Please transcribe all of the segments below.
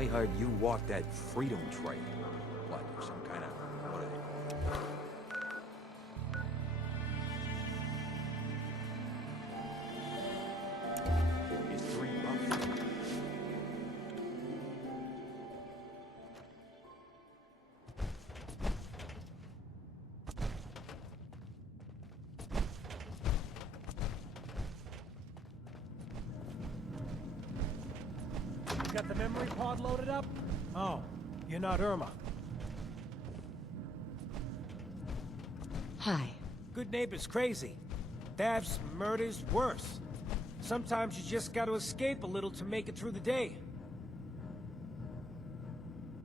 I heard you walked that freedom trail. What, some kind of... what are they? It's 3 bucks. Got the memory pod loaded up? Oh, you're not Irma. Hi. Good neighbor's crazy. Thefts, murders, worse. Sometimes you just gotta escape a little to make it through the day.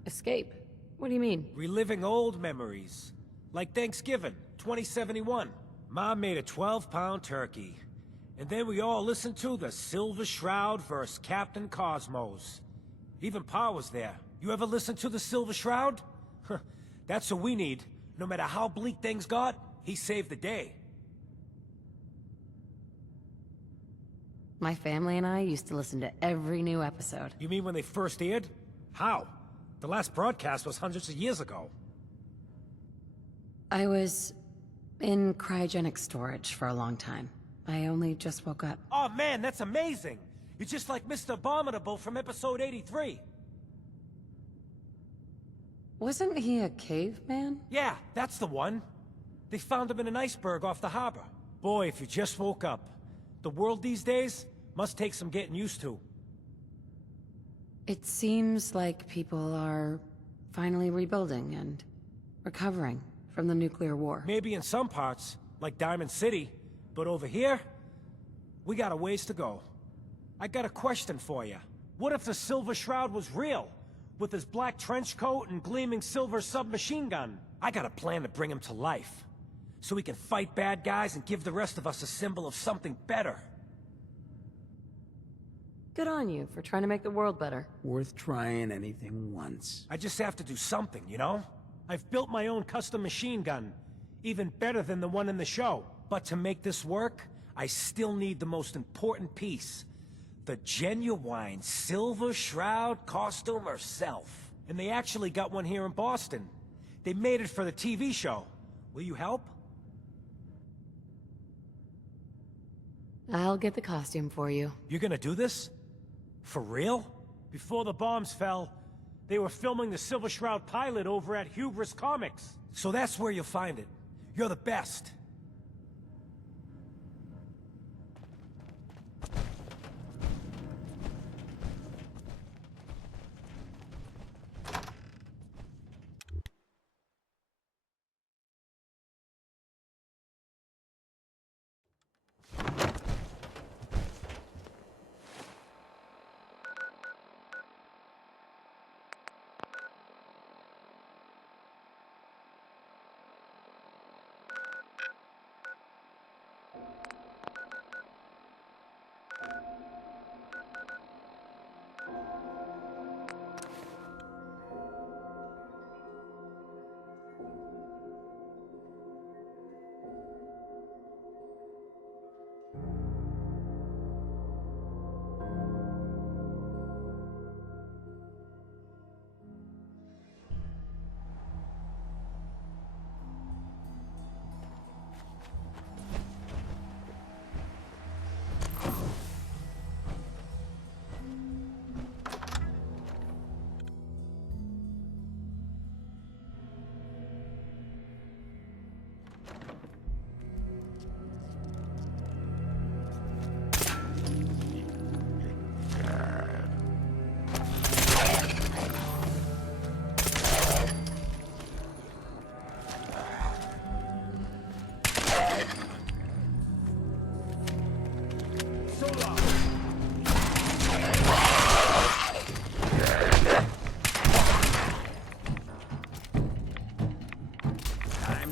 Escape? What do you mean? Reliving old memories. Like Thanksgiving, 2071. Mom made a 12-pound turkey. And then we all listened to the Silver Shroud vs. Captain Cosmos. Even Pa was there. You ever listen to the Silver Shroud? That's what we need. No matter how bleak things got, he saved the day. My family and I used to listen to every new episode. You mean when they first aired? How? The last broadcast was hundreds of years ago. I was in cryogenic storage for a long time. I only just woke up. Oh man, that's amazing! You're just like Mr. Abominable from episode 83. Wasn't he a caveman? Yeah, that's the one. They found him in an iceberg off the harbor. Boy, if you just woke up. The world these days must take some getting used to. It seems like people are finally rebuilding and recovering from the nuclear war. Maybe in some parts, like Diamond City, but over here, we got a ways to go. I got a question for you. What if the Silver Shroud was real? With his black trench coat and gleaming silver submachine gun? I got a plan to bring him to life. So we can fight bad guys and give the rest of us a symbol of something better. Good on you for trying to make the world better. Worth trying anything once. I just have to do something, you know? I've built my own custom machine gun. Even better than the one in the show. But to make this work, I still need the most important piece. The genuine Silver Shroud costume herself. And they actually got one here in Boston. They made it for the TV show. Will you help? I'll get the costume for you. You're gonna do this? For real? Before the bombs fell, they were filming the Silver Shroud pilot over at Hubris Comics. So that's where you'll find it. You're the best.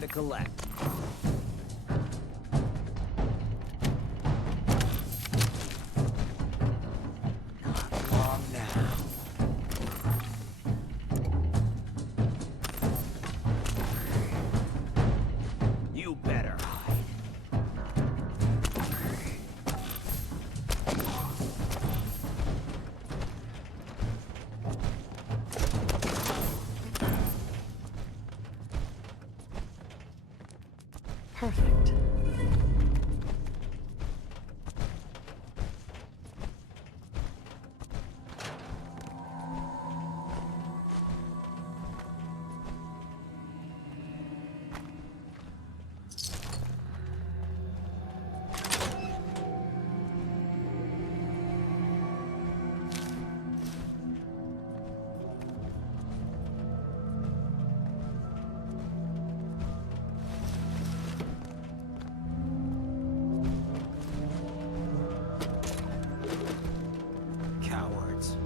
Collect. Not long now. You better hide. Perfect. Cowards.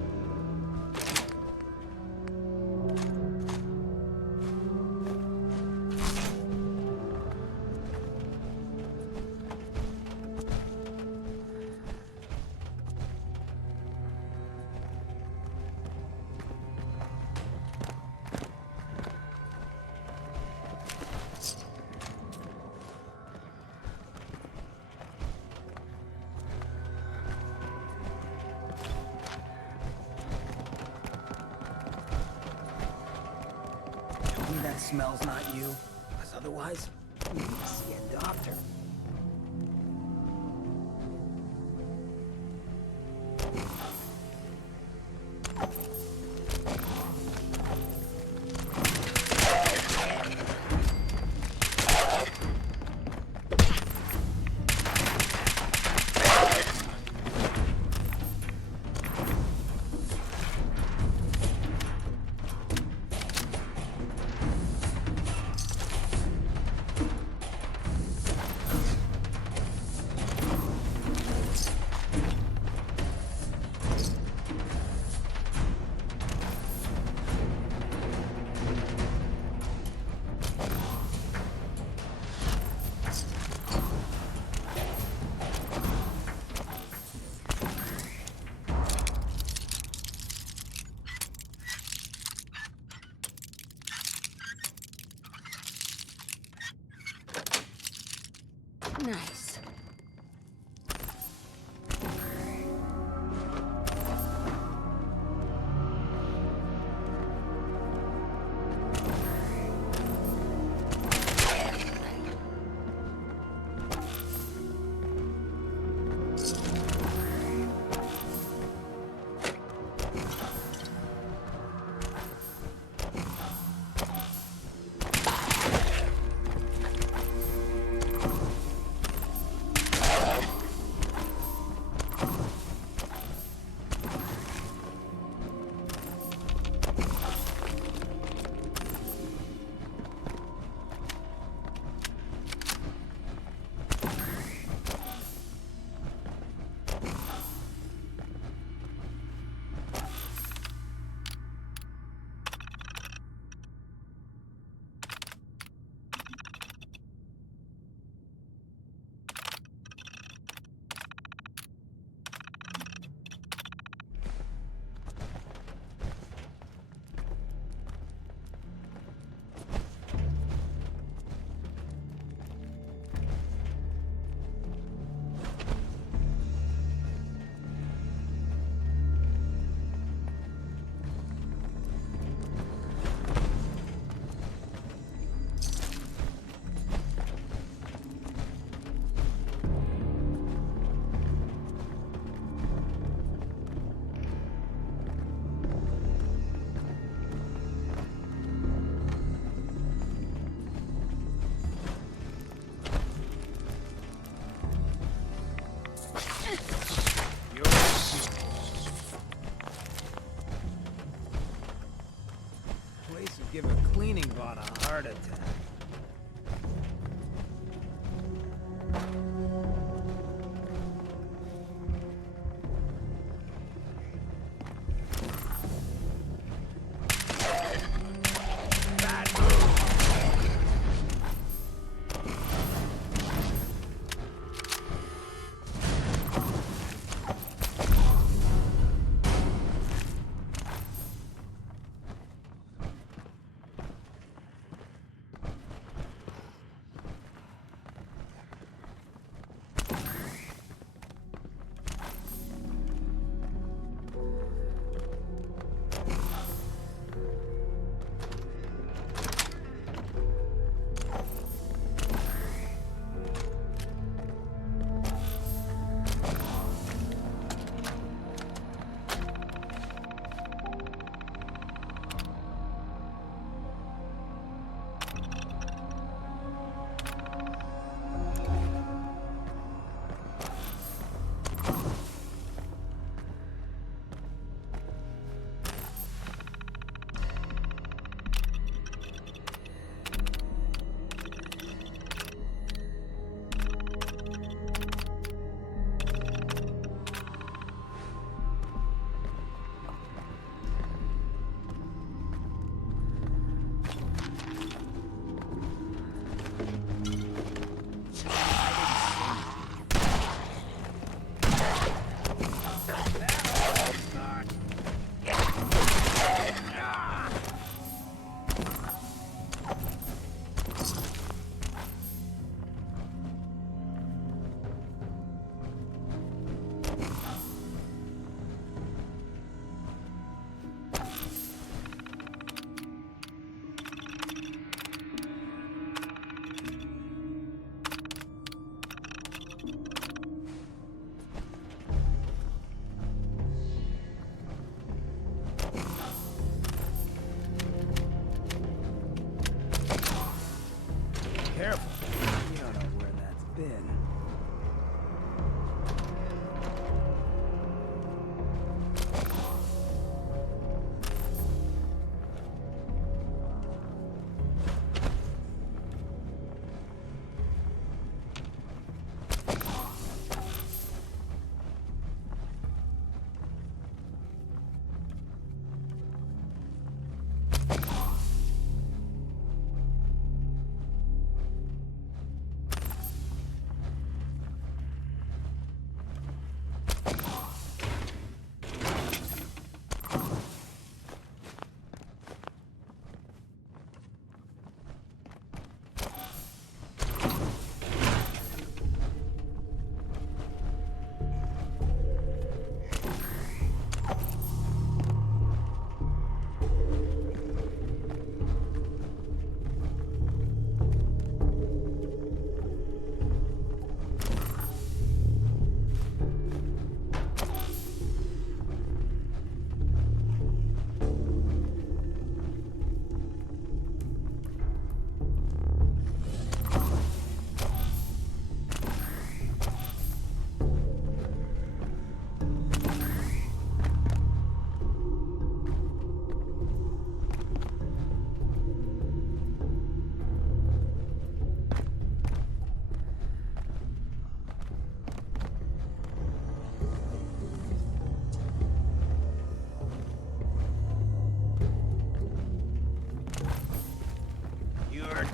Tell me that smell's not you. Because otherwise, you need to see a doctor. Nice. Place would give a cleaning bot a heart attack.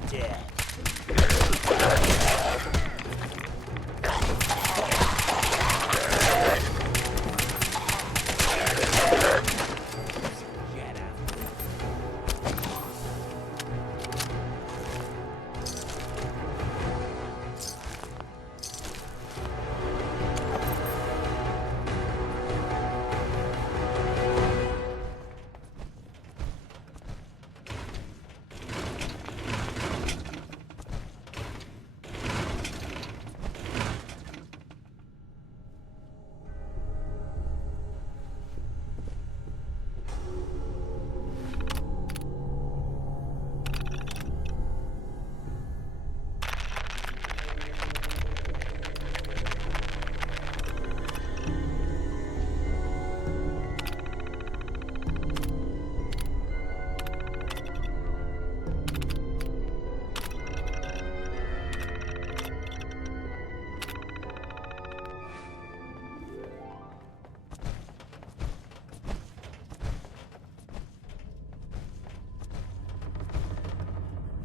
dead. Get out.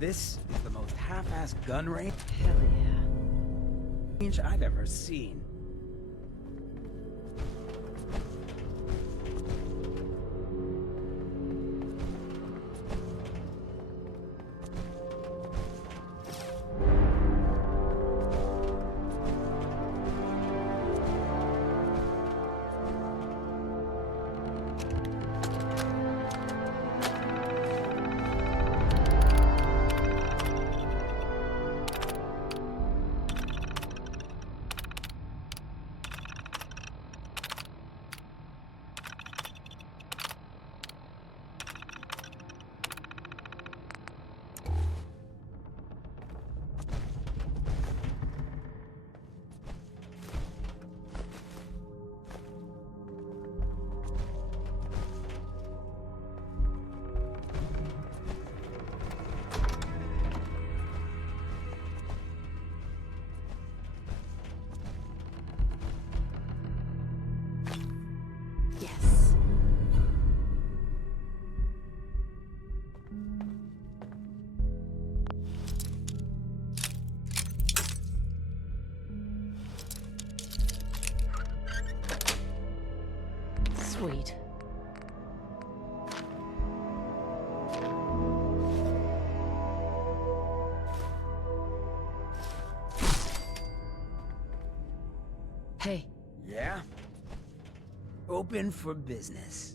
This is the most half-assed gun range Hell yeah. I've ever seen. Yes. Sweet. Hey. Yeah? Open for business.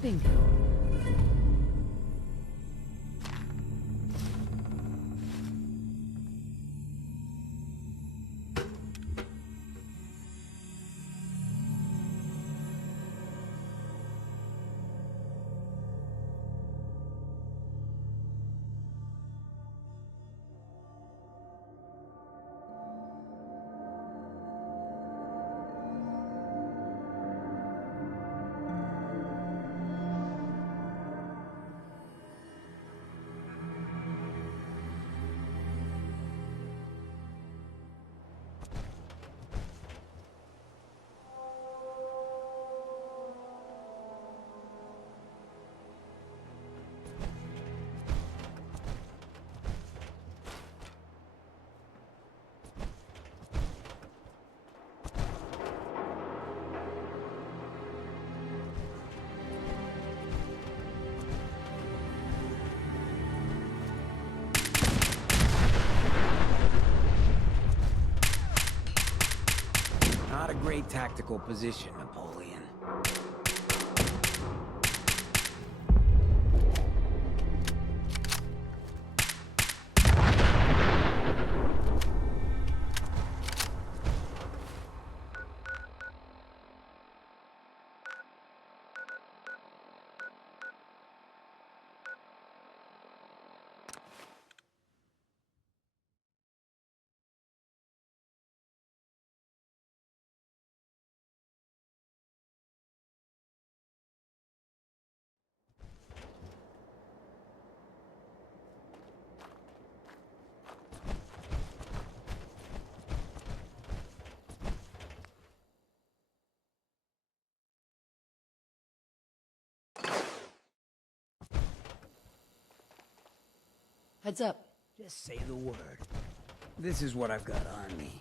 Bingo. Not a great tactical position, Napoleon. Heads up. Just say the word. This is what I've got on me.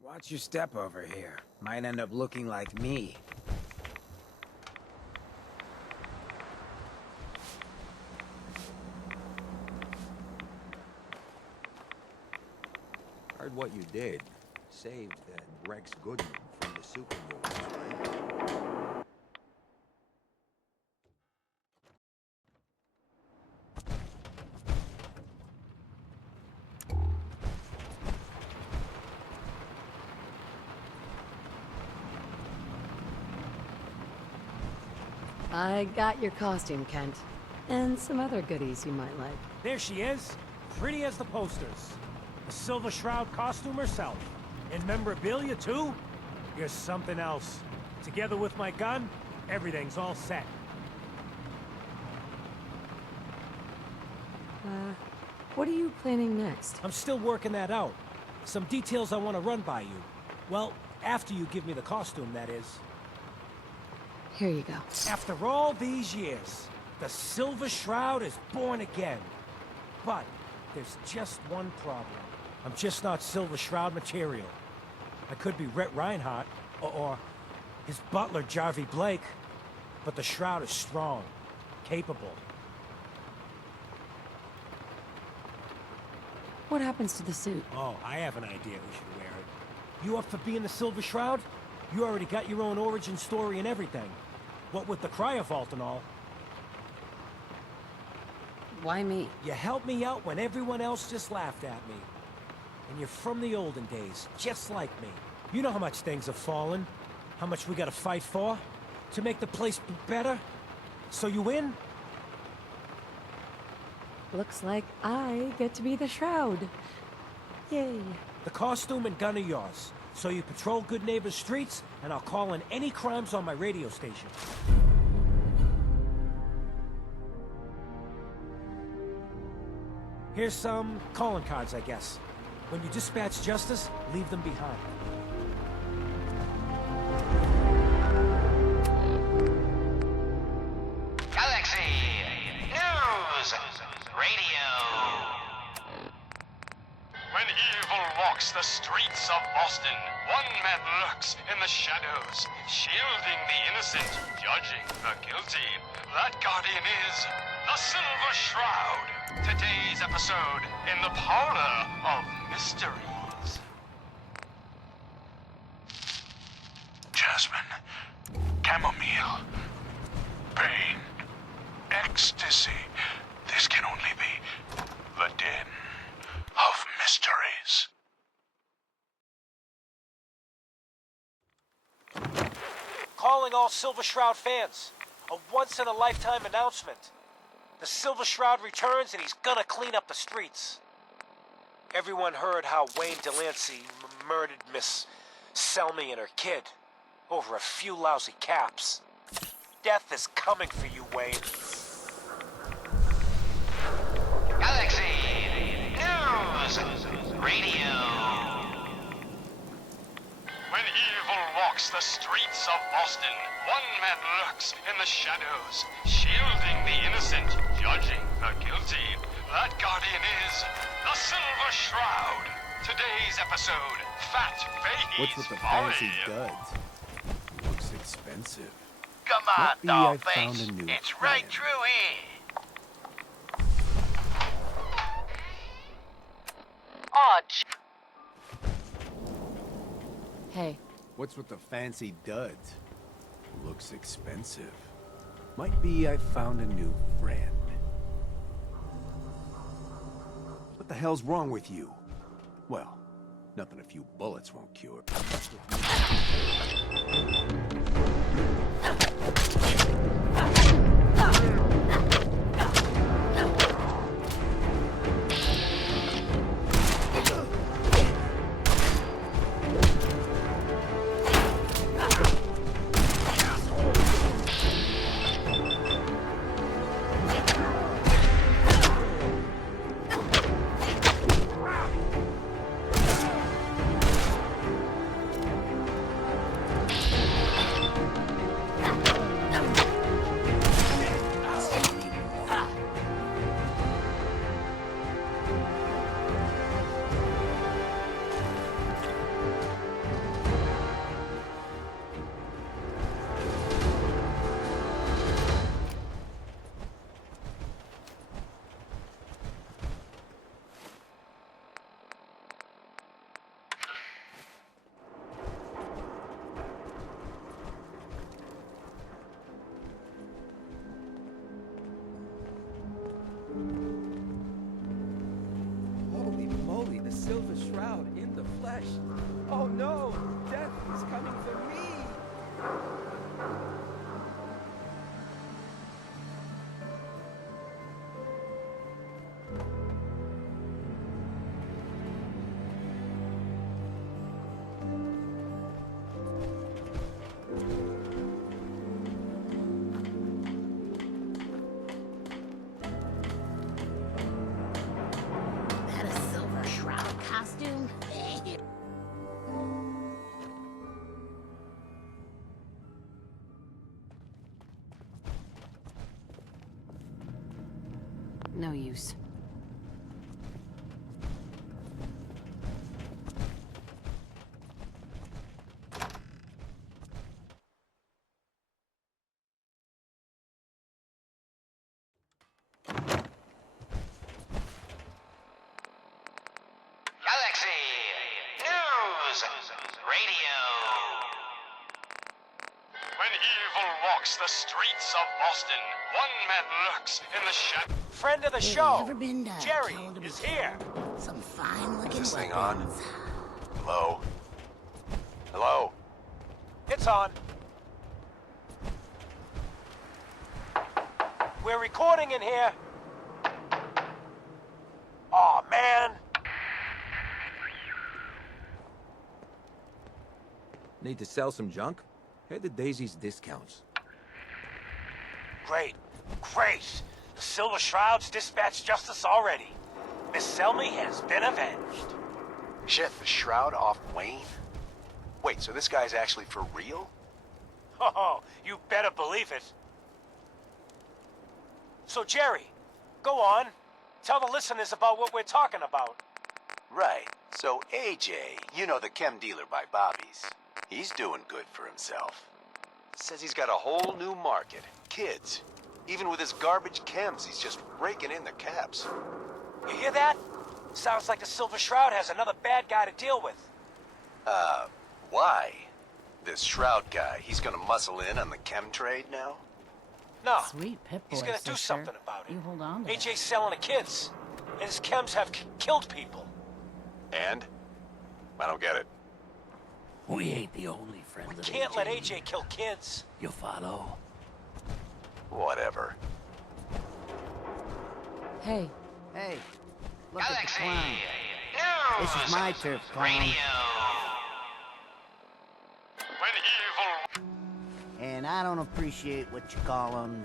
Watch your step over here. Might end up looking like me. Heard what you did. Saved Rex Goodman from the super rules, right? I got your costume, Kent. And some other goodies you might like. There she is, pretty as the posters. The Silver Shroud costume herself. And memorabilia, too? You're something else. Together with my gun, everything's all set. What are you planning next? I'm still working that out. Some details I want to run by you. Well, after you give me the costume, that is. Here you go. After all these years, the Silver Shroud is born again. But there's just one problem. I'm just not Silver Shroud material. I could be Rhett Reinhardt, or his butler, Jarvie Blake. But the Shroud is strong, capable. What happens to the suit? Oh, I have an idea who should wear it. You up for being the Silver Shroud? You already got your own origin story and everything. What with the cryo vault and all. Why me? You helped me out when everyone else just laughed at me. And you're from the olden days, just like me. You know how much things have fallen, how much we gotta fight for, to make the place be better. So you in? Looks like I get to be the Shroud. Yay. The costume and gun are yours. So you patrol Good Neighbor's streets, and I'll call in any crimes on my radio station. Here's some calling cards, I guess. When you dispatch justice, leave them behind. Galaxy News Radio. When evil walks the streets of Boston, one man lurks in the shadows, shielding the innocent, judging the guilty. That guardian is the Silver Shroud. Today's episode in the Parlor of Mysteries. Jasmine, chamomile, pain, ecstasy. This can only be the den of mysteries. Calling all Silver Shroud fans. A once-in-a-lifetime announcement. The Silver Shroud returns and he's gonna clean up the streets. Everyone heard how Wayne Delancey murdered Miss Selmy and her kid over a few lousy caps. Death is coming for you, Wayne. Galaxy News Radio. When evil walks the streets of Boston, one man lurks in the shadows, shielding the innocent, judging the guilty. That guardian is the Silver Shroud. Today's episode, Fat Fahey's What's with the Folly. fancy duds? Looks expensive. Come on, Might be I dollface. found a new It's right friend. through here. Hey, What's with the fancy duds? Looks expensive. Might be I found a new friend. What the hell's wrong with you? Well, nothing a few bullets won't cure. Holy moly, the Silver Shroud in the flesh. Oh no, death is coming for me. That a Silver Shroud costume? no use. Galaxy News Radio. When evil walks the streets of Boston, one man lurks in the shadow. Friend of the Hey, show, ever been to Jerry, Calendar is before? here. Some fine-looking This thing weapons. on? Hello? Hello? It's on. We're recording in here. Aw, man. Need to sell some junk? Head to Daisy's discounts. Great. Great. The Silver Shroud's dispatched justice already. Miss Selmy has been avenged. Shit, the Shroud off Wayne? Wait, so this guy's actually for real? Oh, you better believe it. So, Jerry, go on. Tell the listeners about what we're talking about. Right. So AJ, you know, the chem dealer by Bobby's, he's doing good for himself. Says he's got a whole new market. Kids. Even with his garbage chems, he's just raking in the caps. You hear that? Sounds like the Silver Shroud has another bad guy to deal with. Why? This Shroud guy, he's gonna muscle in on the chem trade now? No. Sweet Pip-Boy, He's gonna do sister. something about it. You hold on to AJ's selling to kids. And his chems have killed people. And? I don't get it. We ain't the only friends of Can't let AJ kill kids. You follow? Whatever. Hey, Hey, look at the Galaxy clown. News This is my turf, clown. Radio. When evil And I don't appreciate what you call them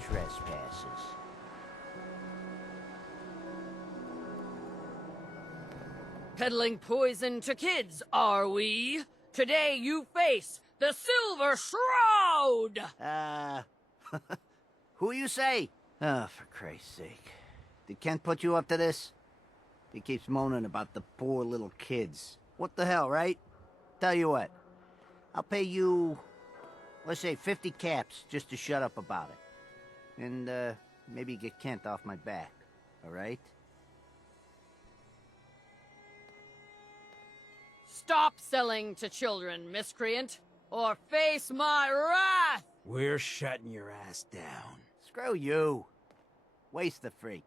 trespasses. Peddling poison to kids, are we? Today you face the Silver Shroud! Who you say? Oh, for Christ's sake. Did Kent put you up to this? He keeps moaning about the poor little kids. What the hell, right? Tell you what, I'll pay you, let's say 50 caps just to shut up about it. And, maybe get Kent off my back, all right? Stop selling to children, miscreant, or face my wrath! We're shutting your ass down. Screw you. Waste the freak.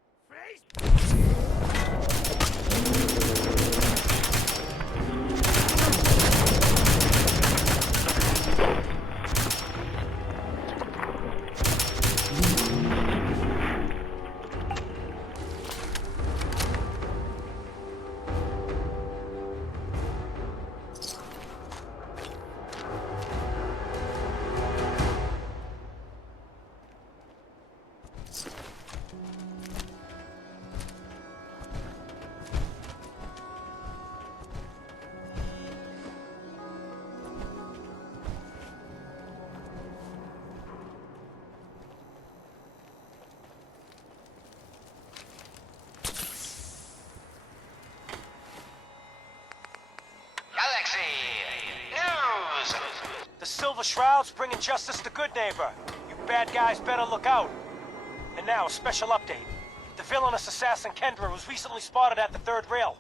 The Silver Shroud's bringing justice to Good Neighbor. You bad guys better look out. And now, a special update. The villainous assassin Kendra was recently spotted at the third rail.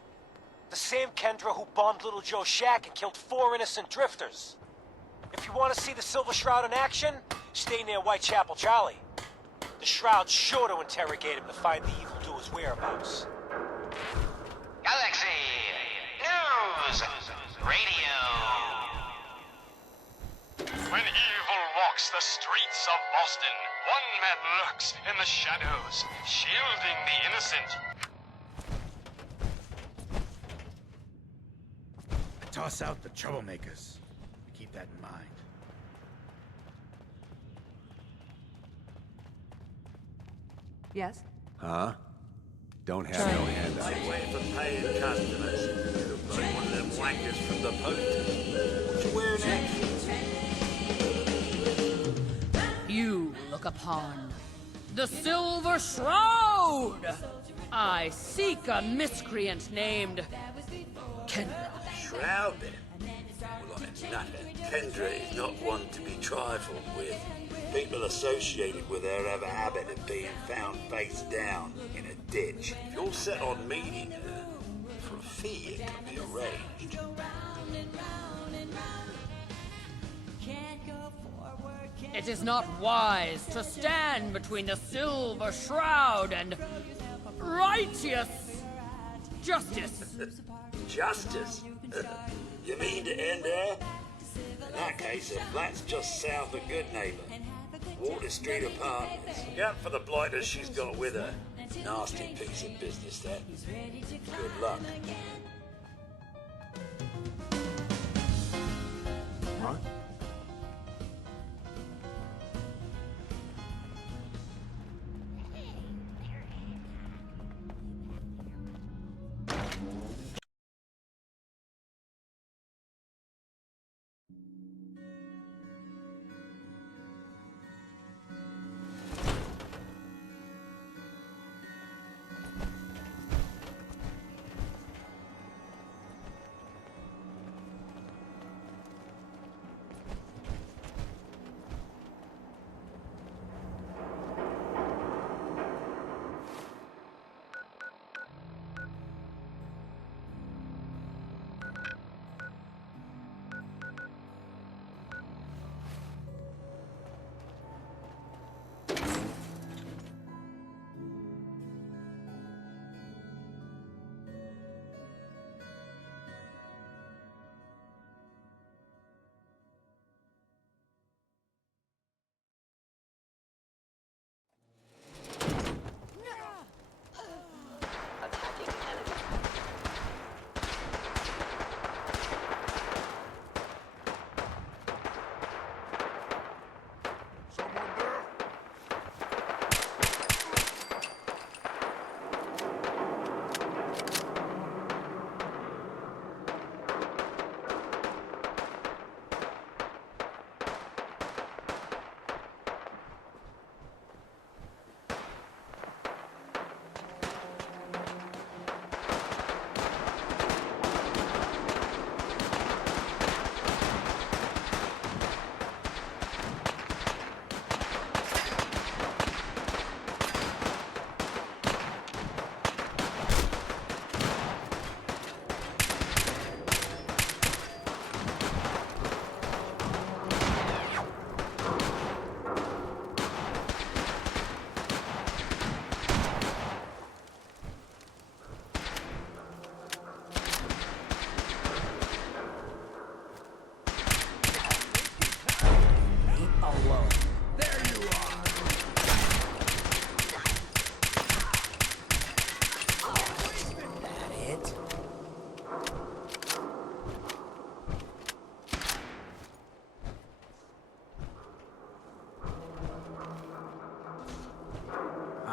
The same Kendra who bombed Little Joe's shack and killed 4 innocent drifters. If you want to see the Silver Shroud in action, stay near Whitechapel Charlie. The Shroud's sure to interrogate him to find the evildoer's whereabouts. Galaxy News Radio. When evil walks the streets of Boston, one man lurks in the shadows, shielding the innocent. Toss out the troublemakers. Keep that in mind. Yes? Huh? Don't have no handout. I'm waiting for paying customers. Look like one of them wankers from the posters. What you wearing next? You look upon the Silver Shroud! I seek a miscreant named Kendra. Shroud then? Well, like nothing. Kendra is not one to be trifled with. People associated with her have a habit of being found face down in a ditch. If you're set on meeting her, for a fee it can be arranged. It is not wise to stand between the Silver Shroud and righteous justice. Justice? You mean to end her? In that case, her flat's just south of Good Neighbor. Water Street Apartments. Look out for the blighters she's got with her. Nasty piece of business, that. Good luck. Huh?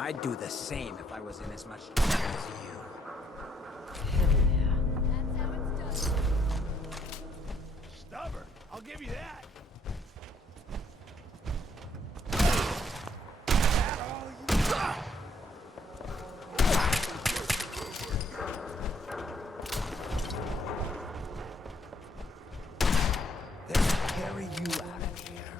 I'd do the same if I was in as much trouble as you. Stubborn, I'll give you that. Carry you out of here.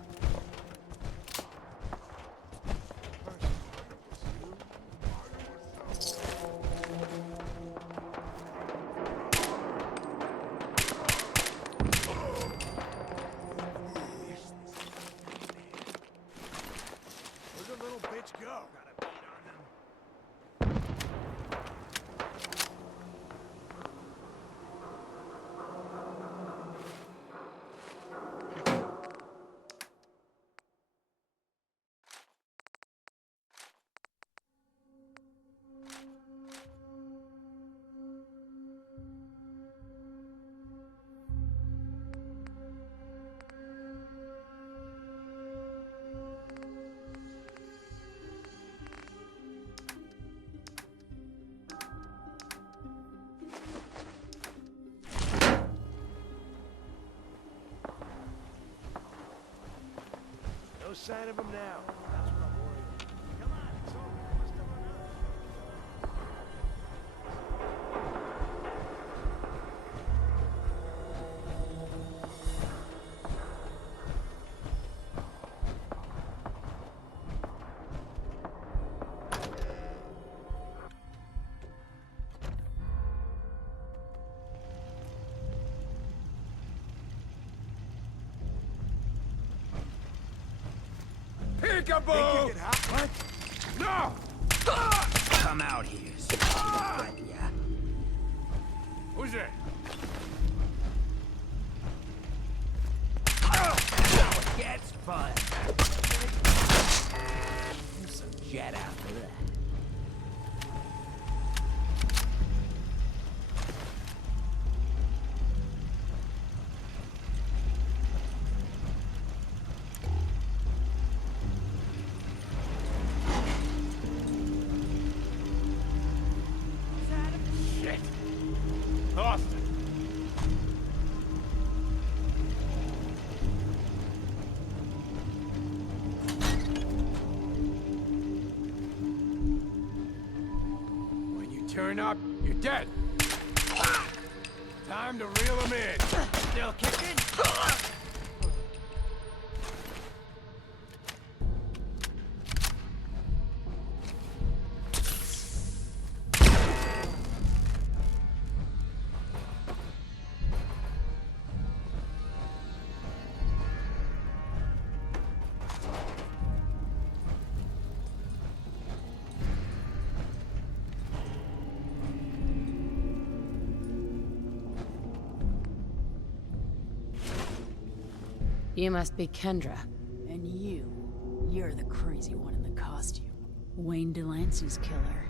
Where'd the little bitch go? Gotta beat on them. No sign of him now. That's what I'm worried about. Come on, it's over. Must have run out. Peekaboo! What? No! Come out here, so I can get ya. Who's there? Now it gets fun. Do some jet after that. Shit! Lost it. When you turn up, you're dead. Time to reel him in. Still kicking? You must be Kendra. And you're the crazy one in the costume. Wayne Delancey's killer.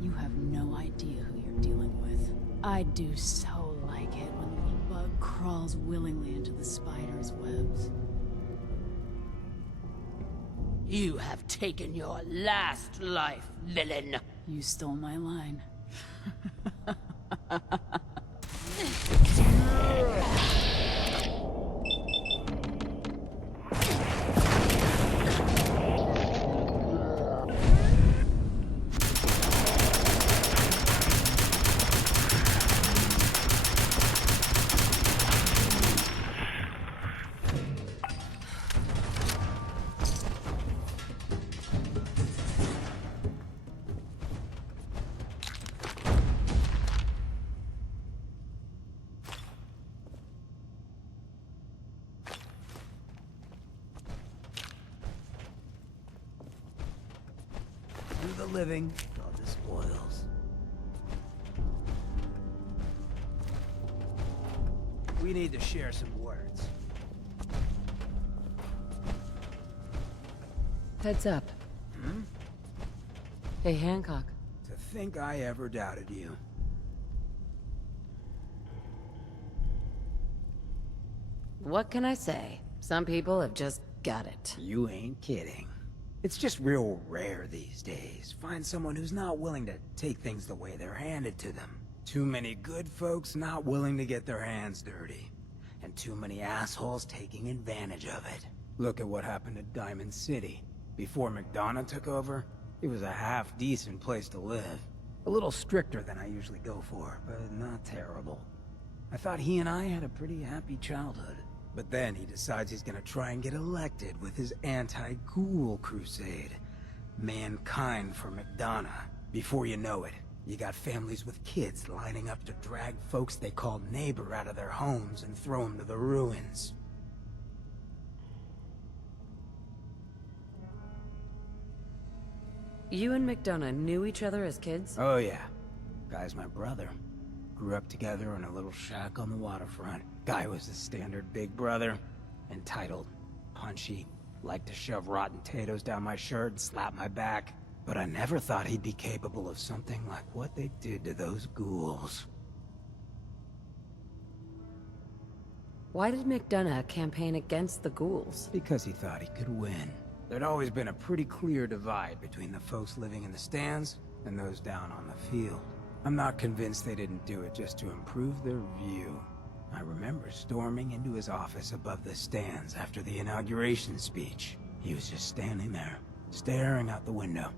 You have no idea who you're dealing with. I do so like it when the little bug crawls willingly into the spider's webs. You have taken your last life, villain. You stole my line. Do the living, God the spoils. We need to share some words. Heads up. Hey, Hancock. To think I ever doubted you. What can I say? Some people have just got it. You ain't kidding. It's just real rare these days. Find someone who's not willing to take things the way they're handed to them. Too many good folks not willing to get their hands dirty. And too many assholes taking advantage of it. Look at what happened to Diamond City. Before McDonough took over, it was a half-decent place to live. A little stricter than I usually go for, but not terrible. I thought he and I had a pretty happy childhood. But then he decides he's gonna try and get elected with his anti-ghoul crusade. Mankind for McDonough. Before you know it, you got families with kids lining up to drag folks they call neighbor out of their homes and throw them to the ruins. You and McDonough knew each other as kids? Oh yeah. Guy's my brother. Grew up together in a little shack on the waterfront. Guy was the standard big brother. Entitled, punchy, liked to shove rotten potatoes down my shirt and slap my back. But I never thought he'd be capable of something like what they did to those ghouls. Why did McDonough campaign against the ghouls? Because he thought he could win. There'd always been a pretty clear divide between the folks living in the stands and those down on the field. I'm not convinced they didn't do it just to improve their view. I remember storming into his office above the stands after the inauguration speech. He was just standing there, staring out the window,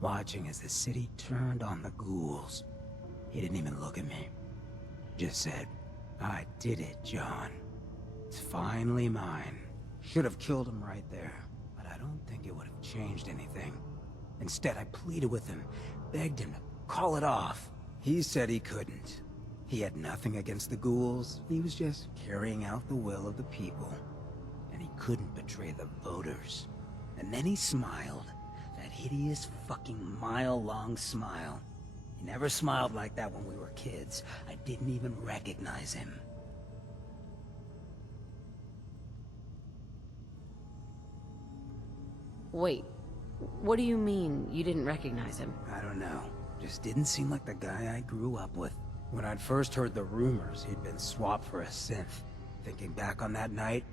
watching as the city turned on the ghouls. He didn't even look at me. Just said, "I did it, John. It's finally mine." Should have killed him right there, but I don't think it would have changed anything. Instead, I pleaded with him, begged him to call it off. He said he couldn't. He had nothing against the ghouls. He was just carrying out the will of the people. And he couldn't betray the voters. And then he smiled. That hideous fucking mile-long smile. He never smiled like that when we were kids. I didn't even recognize him. Wait, what do you mean you didn't recognize him? I don't know. Just didn't seem like the guy I grew up with. When I'd first heard the rumors he'd been swapped for a synth, thinking back on that night,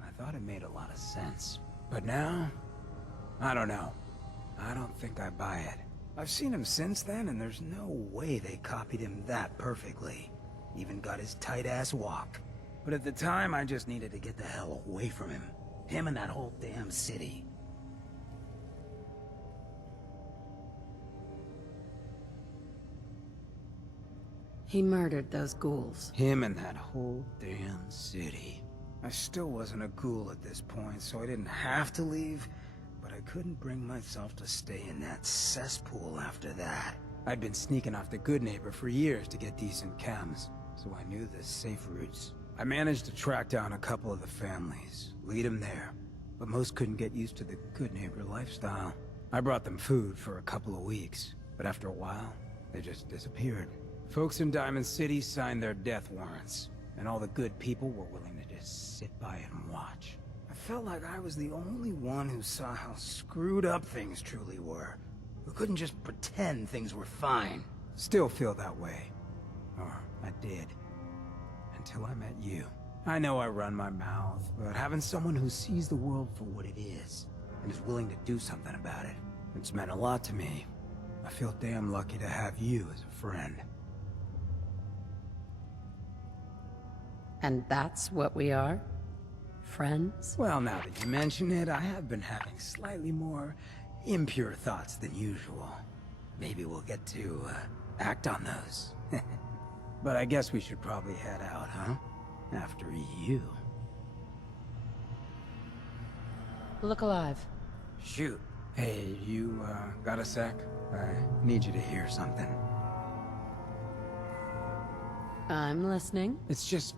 I thought it made a lot of sense. But now, I don't know. I don't think I buy it. I've seen him since then, and there's no way they copied him that perfectly. Even got his tight-ass walk. But at the time, I just needed to get the hell away from him. Him and that whole damn city. He murdered those ghouls. Him and that whole damn city. I still wasn't a ghoul at this point, so I didn't have to leave, but I couldn't bring myself to stay in that cesspool after that. I'd been sneaking off the Good Neighbor for years to get decent chems, so I knew the safe routes. I managed to track down a couple of the families, lead them there, but most couldn't get used to the Good Neighbor lifestyle. I brought them food for a couple of weeks, but after a while, they just disappeared. Folks in Diamond City signed their death warrants, and all the good people were willing to just sit by and watch. I felt like I was the only one who saw how screwed up things truly were, who couldn't just pretend things were fine. Still feel that way. Or I did. Until I met you. I know I run my mouth, but having someone who sees the world for what it is, and is willing to do something about it, it's meant a lot to me. I feel damn lucky to have you as a friend. And that's what we are? Friends? Well, now that you mention it, I have been having slightly more impure thoughts than usual. Maybe we'll get to, act on those. But I guess we should probably head out, huh? After you. Look alive. Shoot. Hey, you, got a sec? I need you to hear something. I'm listening. It's just...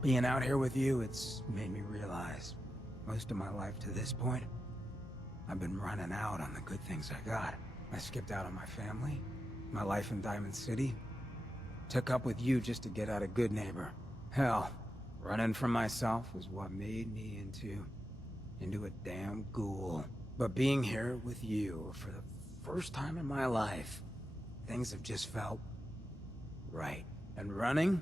being out here with you, it's made me realize, most of my life to this point, I've been running out on the good things I got. I skipped out on my family, my life in Diamond City, took up with you just to get out of Good Neighbor. Hell, running from myself was what made me into a damn ghoul. But being here with you for the first time in my life, things have just felt right. And running?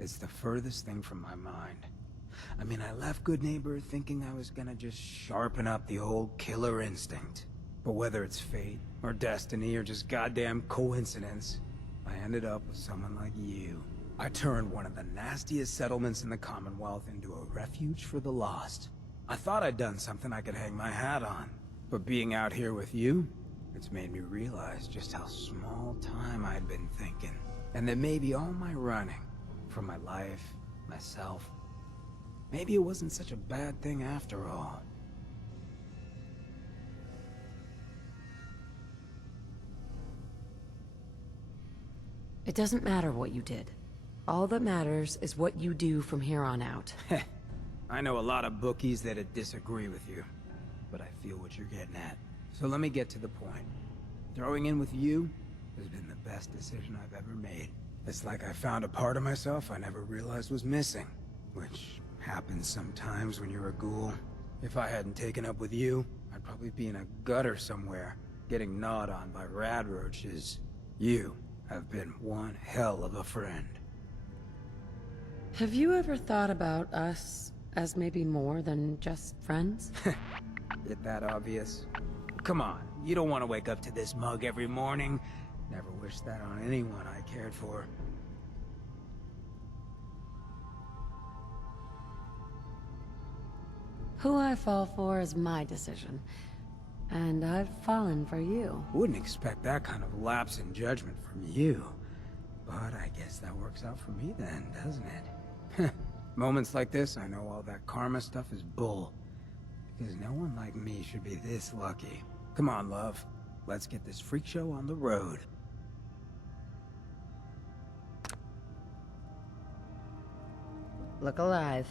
It's the furthest thing from my mind. I mean, I left Good Neighbor thinking I was gonna just sharpen up the old killer instinct. But whether it's fate, or destiny, or just goddamn coincidence, I ended up with someone like you. I turned one of the nastiest settlements in the Commonwealth into a refuge for the lost. I thought I'd done something I could hang my hat on. But being out here with you, it's made me realize just how small time I'd been thinking. And that maybe all my running, from my life, myself, maybe it wasn't such a bad thing after all. It doesn't matter what you did. All that matters is what you do from here on out. I know a lot of bookies that'd disagree with you, but I feel what you're getting at. So let me get to the point. Throwing in with you has been the best decision I've ever made. It's like I found a part of myself I never realized was missing, which happens sometimes when you're a ghoul. If I hadn't taken up with you, I'd probably be in a gutter somewhere, getting gnawed on by rad roaches. You have been one hell of a friend. Have you ever thought about us as maybe more than just friends? Is that obvious? Come on, you don't want to wake up to this mug every morning. Never wish that on anyone I cared for. Who I fall for is my decision. And I've fallen for you. Wouldn't expect that kind of lapse in judgment from you. But I guess that works out for me then, doesn't it? Moments like this, I know all that karma stuff is bull. Because no one like me should be this lucky. Come on, love. Let's get this freak show on the road. Look alive.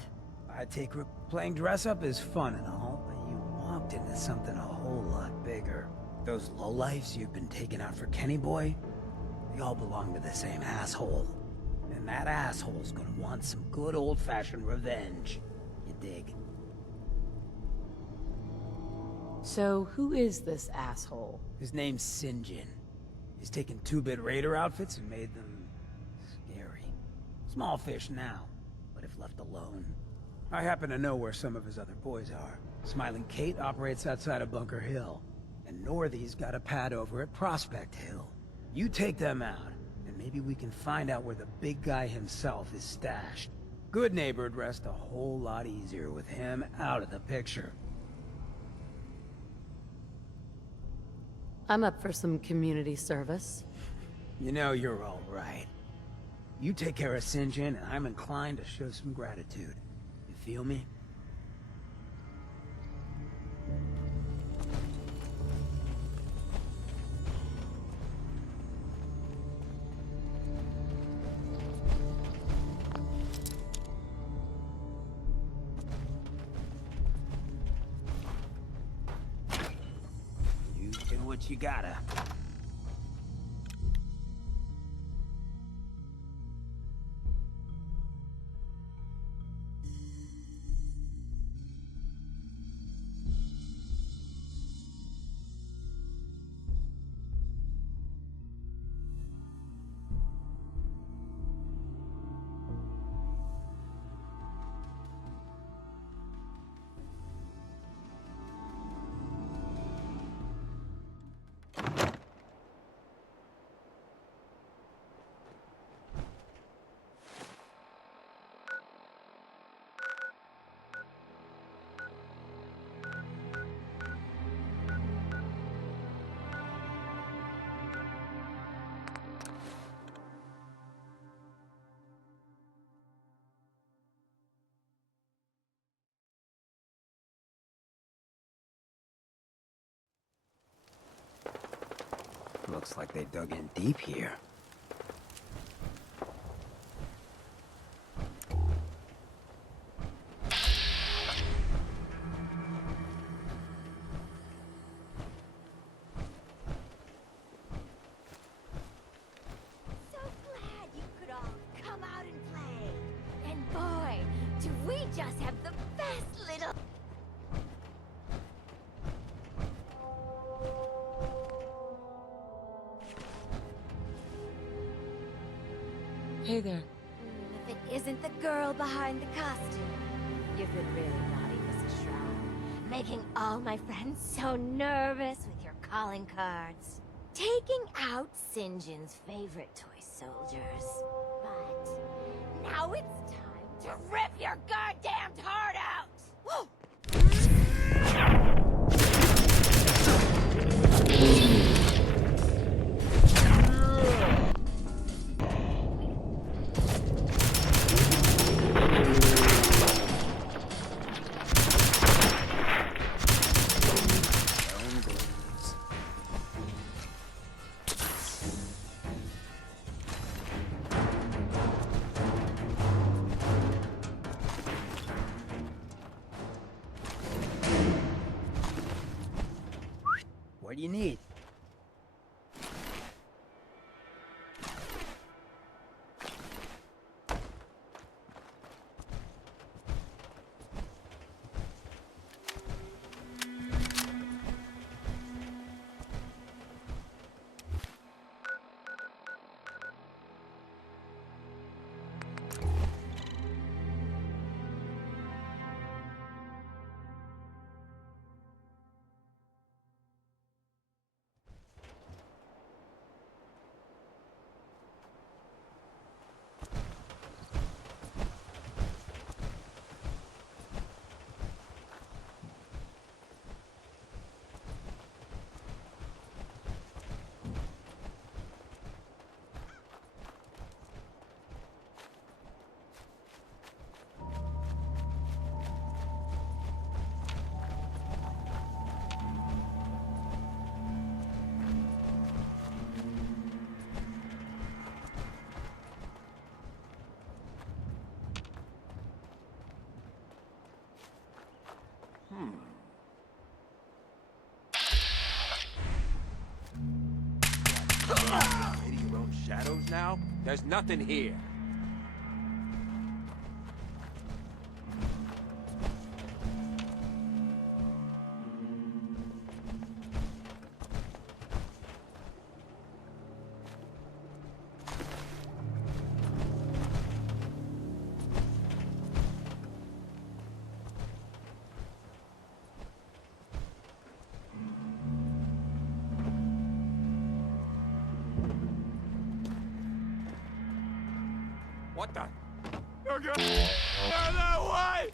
I take playing dress-up is fun and all, but you walked into something a whole lot bigger. Those lowlifes you've been taking out for Kenny Boy, they all belong to the same asshole. And that asshole's gonna want some good old-fashioned revenge. You dig? So, who is this asshole? His name's Sinjin. He's taken 2-bit raider outfits and made them scary. Small fish now, but if left alone. I happen to know where some of his other boys are. Smiling Kate operates outside of Bunker Hill, and Northy's got a pad over at Prospect Hill. You take them out, and maybe we can find out where the big guy himself is stashed. Good Neighbor'd rest a whole lot easier with him out of the picture. I'm up for some community service. You know you're all right. You take care of Sinjin, and I'm inclined to show some gratitude. You feel me? You do what you gotta. Looks like they dug in deep here. So glad you could all come out and play. And boy, do we just have the best little... Hey there. If it isn't the girl behind the costume. You've been really naughty, Mrs. Shroud. Making all my friends so nervous with your calling cards. Taking out St. John's favorite toy soldiers. But now it's time to rip your goddamned heart out! Woo! What do you need? Creating your own shadows now? There's nothing here. What the? Okay. No, why?